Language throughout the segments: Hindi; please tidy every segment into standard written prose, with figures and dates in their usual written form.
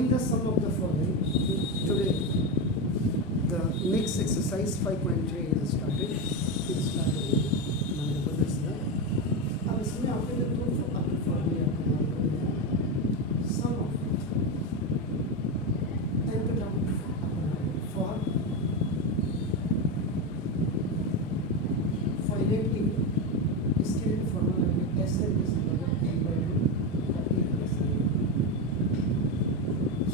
find the sum of the following. Today, the next exercise 5.3 is started. It started. अब इसमें आपके लिए दो आपके फॉर्मूले आपको याद करने हैं. Sum of nth term for finite इन इसके लिए फॉर्मूला है SN is equal to n by 2 और a plus n.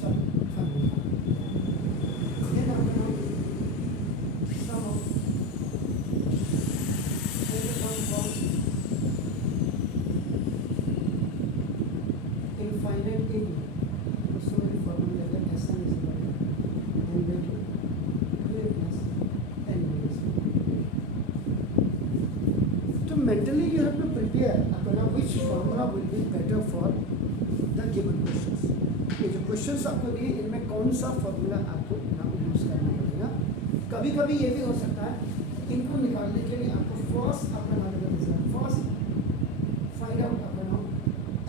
Sum formula ये नाम का sum of nth term for infinite in उसको मेरी फॉर्मूला है SN is equal to n by 2 a plus n minus 1. So mentally you have to prepare अपना which formula will be better for the given questions. ये जो questions आपको दिए इनमें कौन सा formula आपको नाम यूज करना पड़ेगा. कभी कभी ये भी हो सकता है इनको निकालने के लिए आपको first अपना नाम देना first find out अपना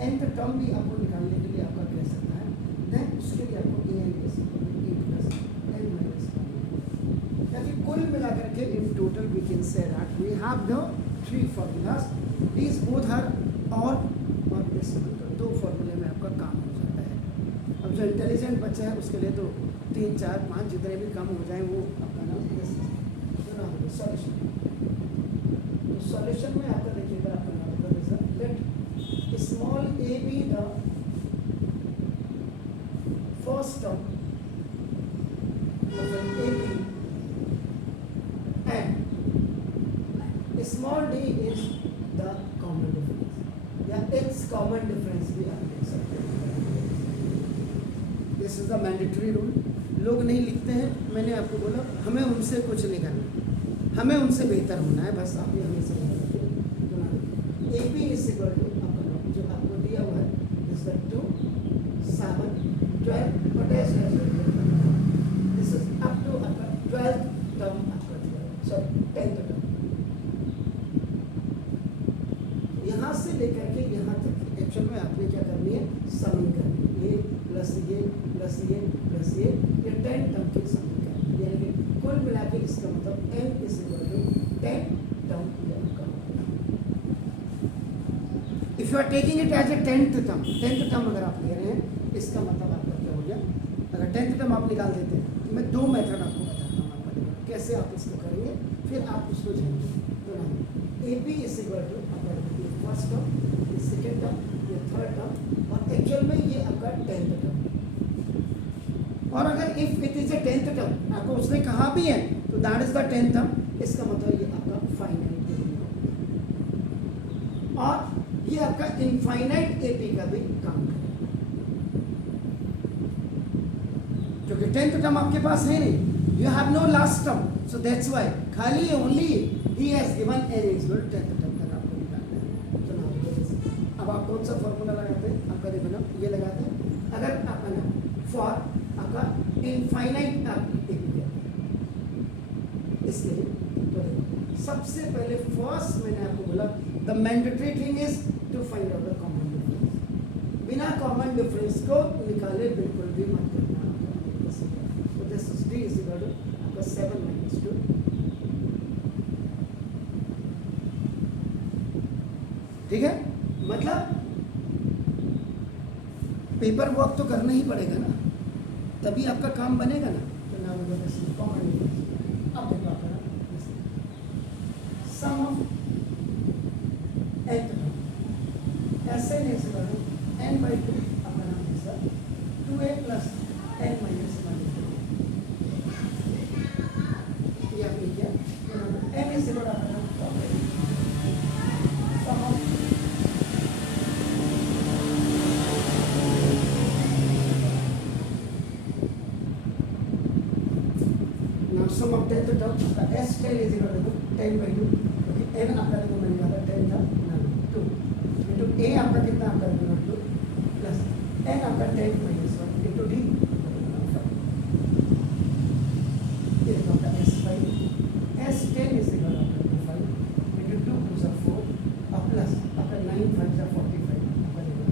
nth term भी आपको निकालने के लिए आपका कह सकता है. then उसके लिए आपको an is equal to a plus n minus 1. यानी कुल मिलाकर के in total we can say that we have the three formulas. These both are or decimal. तो दो फॉर्मूले में आपका काम हो जाता है. अब जो इंटेलिजेंट बच्चा है उसके लिए तो 3, 4, 5 जितने भी काम हो जाए वो आपका नाम सॉल्यूशन. तो सॉल्यूशन में आपका देखिएगा आपका नाम होगा let small a be the first term मतलब a b and small d is the common difference या its common difference भी आप देख सकते हैं. This is the mandatory rule. लोग नहीं लिखते हैं. मैंने आपको बोला हमें उनसे कुछ नहीं करना, हमें उनसे बेहतर होना है. बस आप ये हमेशा याद रखिए. A B is equal to अपना जो आपको दिया हुआ है is the 2 7 12 what is this is up to 12th term आपका दिया है. Sorry 10th term. यहाँ से लेकर के यहाँ तक एक्चुअल में आपने क्या करनी है समिंग करनी है. ये प्लस ये प्लस ये प्लस ये 10 टर्म की समिंग करनी है. यानी कि कुल मिला के इसका मतलब n is equal to 10 term का. If you are taking it as a 10th term अगर आप ले रहे हैं इसका मतलब आपका क्या हो गया. अगर 10th टर्म आप निकाल देते हैं तो मैं दो मेथड आपको बताता हूँ आपका कैसे आप इसको करेंगे फिर आप उसको जानेंगे. तो A B is equal to first term, ये सेकेंड टर्म, ये थर्ड टर्म और एक्चुअल में ये आपका 10th टर्म. और अगर if it is a 10th term आपको उसने कहा भी है तो that is the 10th term. इसका मतलब ये आपका फाइनाइट एपी और ये आपका इनफाइनाइट एपी का भी काम करेगा क्योंकि 10th टर्म आपके पास है नहीं. You have no last term so that's why खाली ओनली ही has given n is equal to 10th term. अब आप कौन सा फॉर्मूला लगाते हैं आपका देखो ना ये लगाते हैं. अगर आपका ना फॉर आपका इनफाइनाइट आप इसलिए तो सबसे पहले फर्स्ट मैंने आपको बोला the mandatory thing is to find out the common difference. बिना कॉमन डिफरेंस को निकाले बिल्कुल भी मत करना. तो this is d is equal to आपका 7 minus 2. ठीक है. मतलब पेपर वर्क तो करना ही पड़ेगा ना तभी आपका काम बनेगा ना. तो नाम होगा कॉमन डिफरेंस. अब देखो आपका sum of nth term SN is equal to n by 2 आपका नाम है sir 2a plus n minus 1. ये आपने किया. n इज इक्वल टू आपका नाम सम of sum of 10th term आपका S10 is equal to 10 by 2. n आपका देखो मैंने कहा था 10 था 2 into a आपका कितना आपका देखो 2 प्लस n आपका 10 minus 1 into d ये देखो आपका S5 S10 is equal to 5 into 2 plus 4 और प्लस आपका 9 5 45 आपका देखो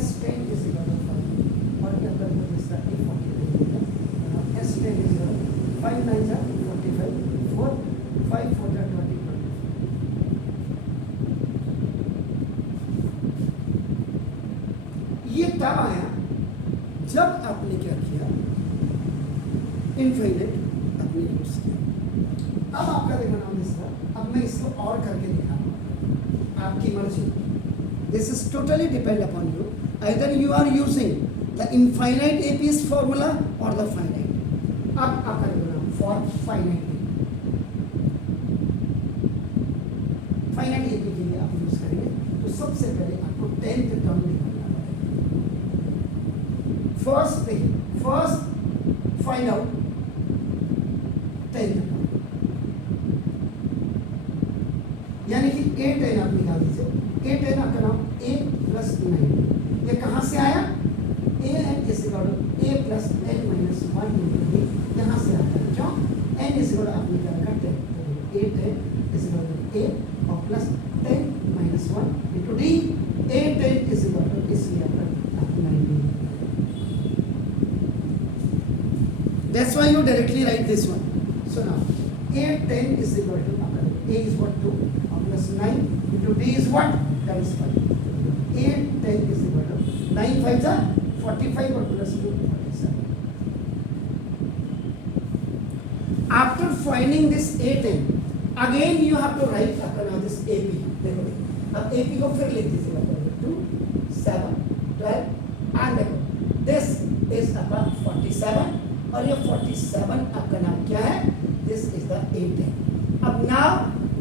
S10 is equal to 5 और क्या करेंगे जैसा ए 49 एस 10 इज 5 9 जा 45 4 5 4 जा 20 ये तब आया जब आपने क्या किया इनफाइनाइट आपने यूज किया। अब आपका देखो नाम इसका, अब मैं इसको और करके दिखाऊंगा, आपकी मर्जी। This is totally depend upon you, either you are using the infinite APs formula और द फाइनाइट। अब आपका देखो नाम फॉर फाइनाइट एपी के लिए आप यूज करेंगे तो सबसे पहले आपको 10th टर्म निकालना पड़ेगा। First find out 10th term, यानी कि ए 10 आप निकाल दीजिए। ए 10 आपका नाम ए प्लस 9, ये कहाँ से आया? A n is equal to a plus n minus 1 into d, यहाँ से आता है। क्यों? एन इज इक्वल टू आपने क्या रखा 10, A 10 is equal to A और plus 10 minus 1 into D. A 10 is equal to इसलिए आपका 90। That's why you directly write this one. So now a 10 is equal to a is what 2 plus 9 into d is what? That is 5. A 10 is equal to 9 5 are 45 or plus 2 47. After finding this a 10, again you have to write now this AP. देखो अब AP को फिर लिख दीजिएगा 2 7 12 and देखो this is about 47 और ये 47 आपका नाम क्या है? This is the A10. अब now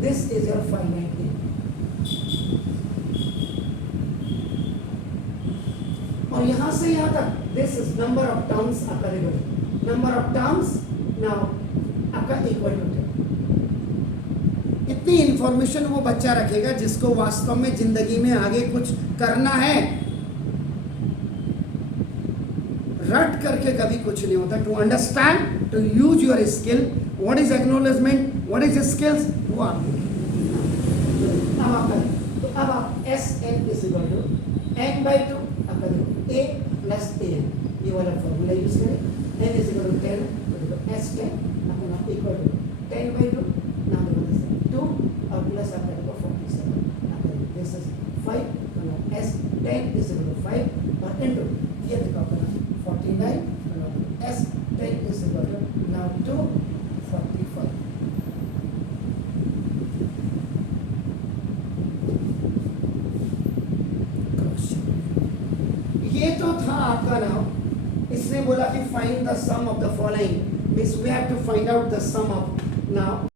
this is your finite name. और यहाँ से यहाँ तक this is number of terms आपका देखो, number of terms now आपका equal to 10. इतनी इंफॉर्मेशन वो बच्चा रखेगा जिसको वास्तव में जिंदगी में आगे कुछ करना है। रट करके कभी कुछ नहीं होता। To understand, to use your skill, what is acknowledgement, what is skills, वो आप अब आप S N is equal to N by 2 आपका देखो ए प्लस ए एन, ये वाला फॉर्मूला यूज करें। एन इज इक्वल टू 10 तो देखो एस 10 आपका इक्वल टू 10 बाई 2 ना देखो 2 और प्लस आपका देखो 47 आपका दिस इज 5 तो एस 10 इज इक्वल टू 5 और इनटू ये देखो आपका 49 S 10 is equal to now 245. ये तो था आपका नाम। इसने बोला कि find the sum of the following, means we have to find out the sum of now